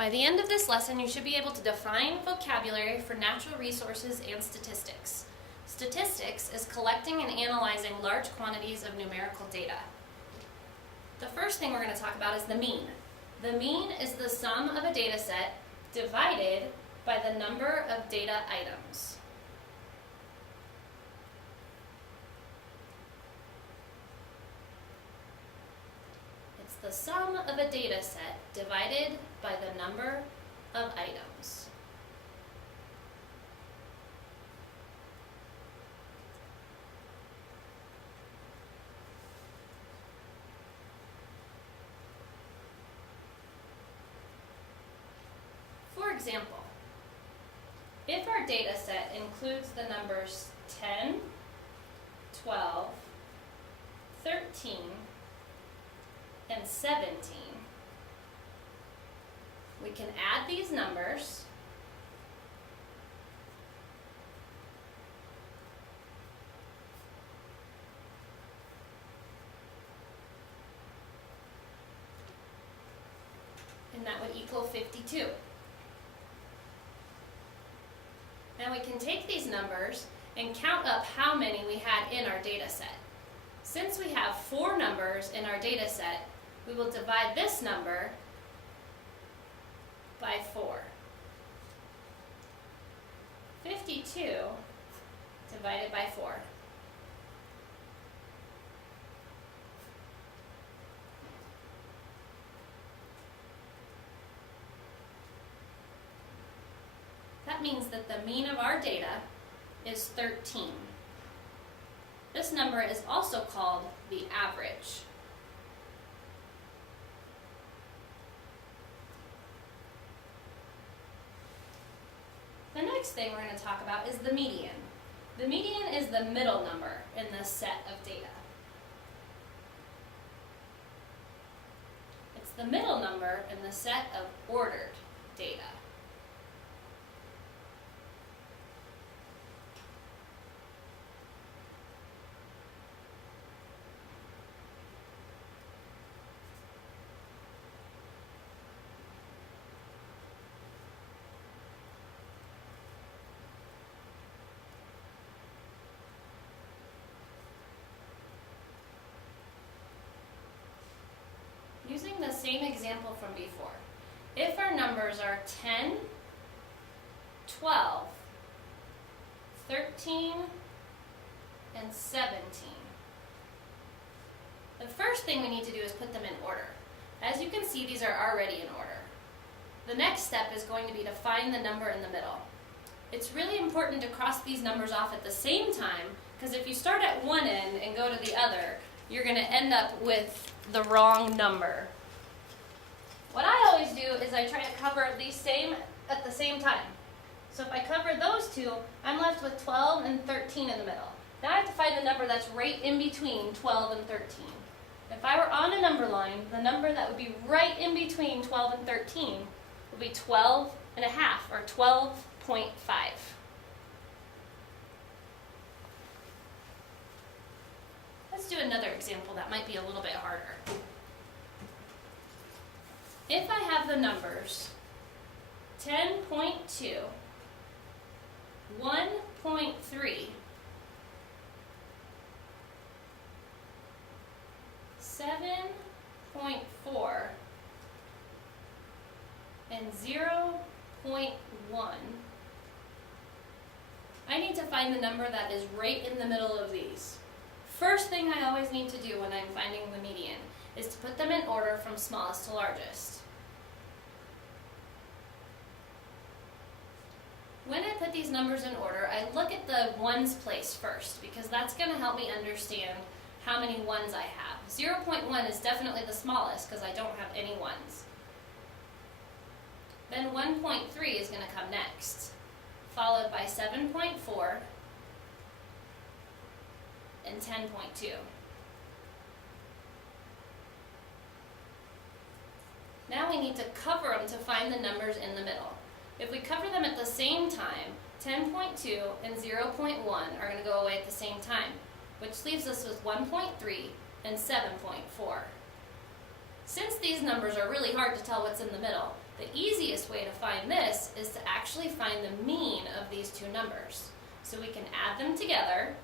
By the end of this lesson, you should be able to define vocabulary for natural resources and statistics. Statistics is collecting and analyzing large quantities of numerical data. The first thing we're going to talk about is the mean. The mean is the sum of a data set divided by the number of data items. It's the sum of a data set divided by the number of items. For example, if our data set includes the numbers 10, 12, 13, and 17, we can add these numbers and that would equal 52. Now we can take these numbers and count up how many we had in our data set. Since we have 4 numbers in our data set, we will divide this number by 4. 52 divided by 4. That means that the mean of our data is 13. This number is also called the average. The next thing we're going to talk about is the median. The median is the middle number in this set of data. It's the middle number in the set of ordered data. Using the same example from before, if our numbers are 10, 12, 13, and 17, the first thing we need to do is put them in order. As you can see, these are already in order. The next step is going to be to find the number in the middle. It's really important to cross these numbers off at the same time, because if you start at one end and go to the other, you're going to end up with the wrong number. What I always do is I try to cover these same at the same time. So if I cover those two, I'm left with 12 and 13 in the middle. Now I have to find the number that's right in between 12 and 13. If I were on a number line, the number that would be right in between 12 and 13 would be 12 and a half, or 12.5. Let's do another example that might be a little bit harder. If I have the numbers 10.2, 1.3, 7.4, and 0.1, I need to find the number that is right in the middle of these. First thing I always need to do when I'm finding the median is to put them in order from smallest to largest. When I put these numbers in order, I look at the ones place first, because that's going to help me understand how many ones I have. 0.1 is definitely the smallest because I don't have any ones. Then 1.3 is going to come next, followed by 7.4, and 10.2. Now we need to cover them to find the numbers in the middle. If we cover them at the same time, 10.2 and 0.1 are going to go away at the same time, which leaves us with 1.3 and 7.4. Since these numbers are really hard to tell what's in the middle, The easiest way to find this is to actually find the mean of these two numbers. So we can add them together.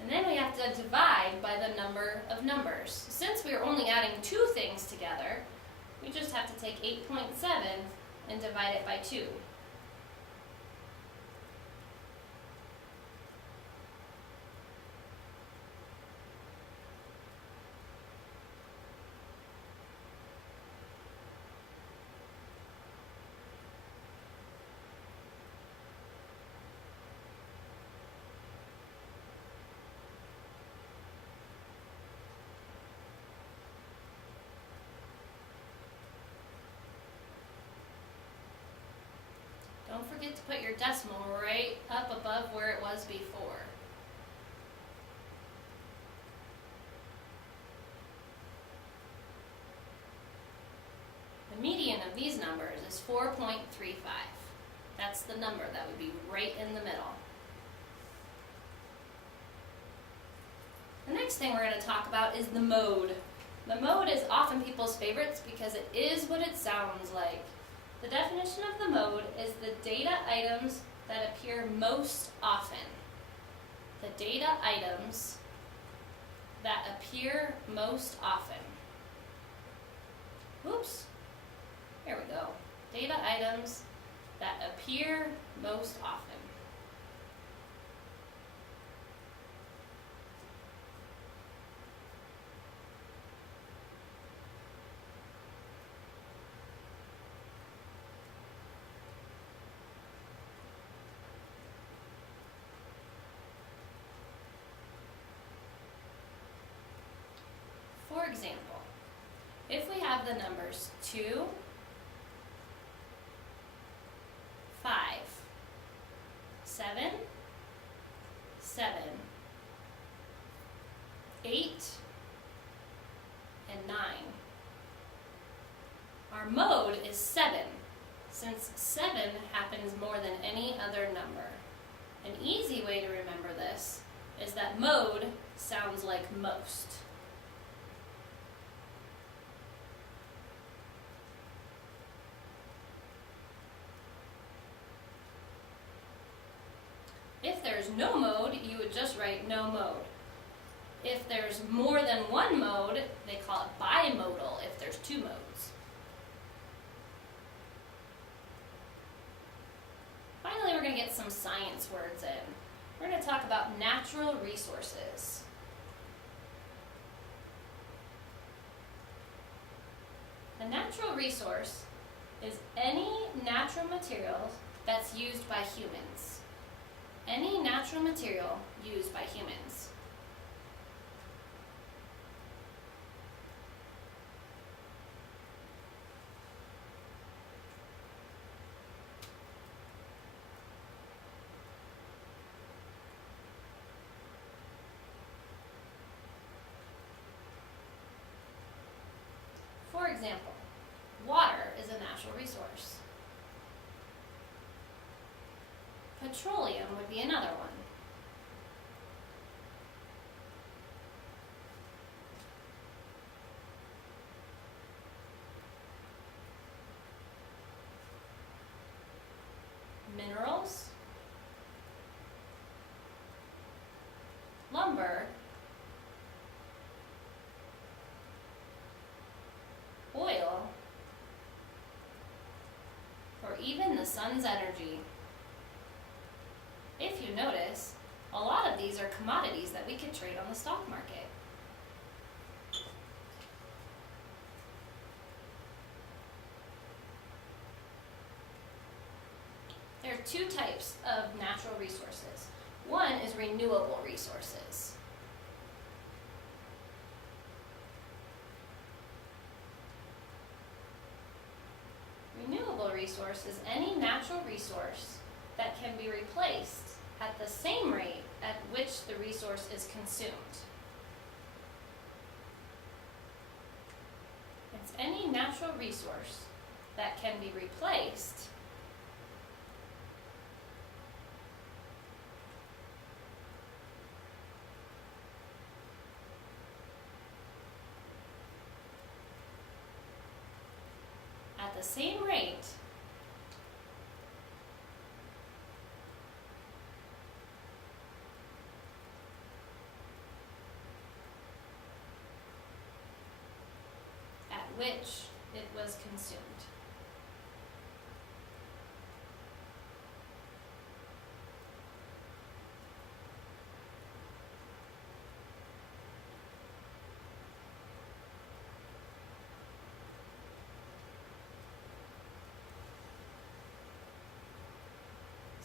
And then we have to divide by the number of numbers. Since we're only adding two things together, we just have to take 8.7 and divide it by 2. Don't forget to put your decimal right up above where it was before. The median of these numbers is 4.35. That's the number that would be right in the middle. The next thing we're going to talk about is the mode. The mode is often people's favorites because it is what it sounds like. The definition of the mode is the data items that appear most often. The data items that appear most often. Oops. Here we go. Data items that appear most often. For example, if we have the numbers 2, 5, 7, 7, 8, and 9, our mode is 7, since 7 happens more than any other number. An easy way to remember this is that mode sounds like most. If there's no mode, you would just write no mode. If there's more than one mode, they call it bimodal if there's two modes. Finally, we're going to get some science words in. We're going to talk about natural resources. A natural resource is any natural material that's used by humans. Any natural material used by humans. For example, water is a natural resource. Petroleum would be another one. Minerals, lumber, oil, or even the sun's energy. If you notice, a lot of these are commodities that we can trade on the stock market. There are two types of natural resources. One is renewable resources. Renewable resource is any natural resource that can be replaced at the same rate at which the resource is consumed. It's any natural resource that can be be replaced, at the same rate at which it was consumed.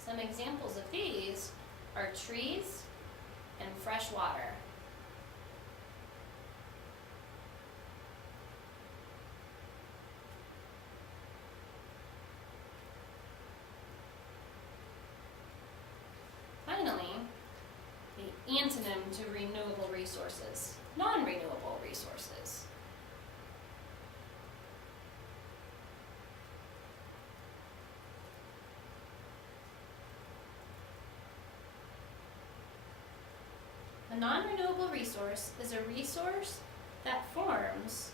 Some examples of these are trees and fresh water. Finally, the antonym to renewable resources, non-renewable resources. A non-renewable resource is a resource that forms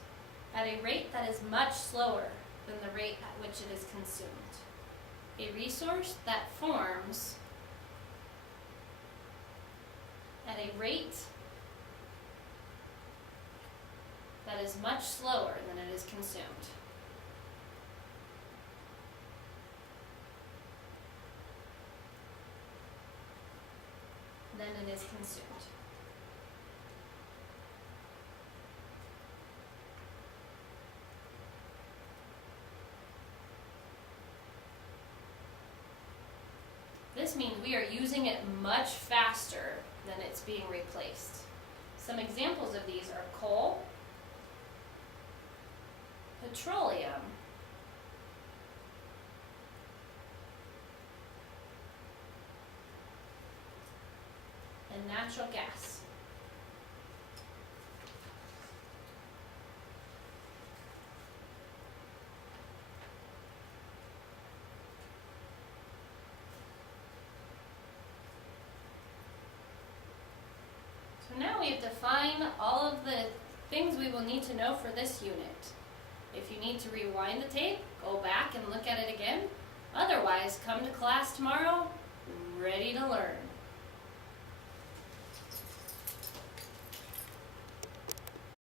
at a rate that is much slower than the rate at which it is consumed. A resource that forms at a rate that is much slower than it is consumed. Then it is consumed. This means we are using it much faster than it's being replaced. Some examples of these are coal, petroleum, and natural gas. So now we have defined all of the things we will need to know for this unit. If you need to rewind the tape, go back and look at it again. Otherwise, come to class tomorrow ready to learn.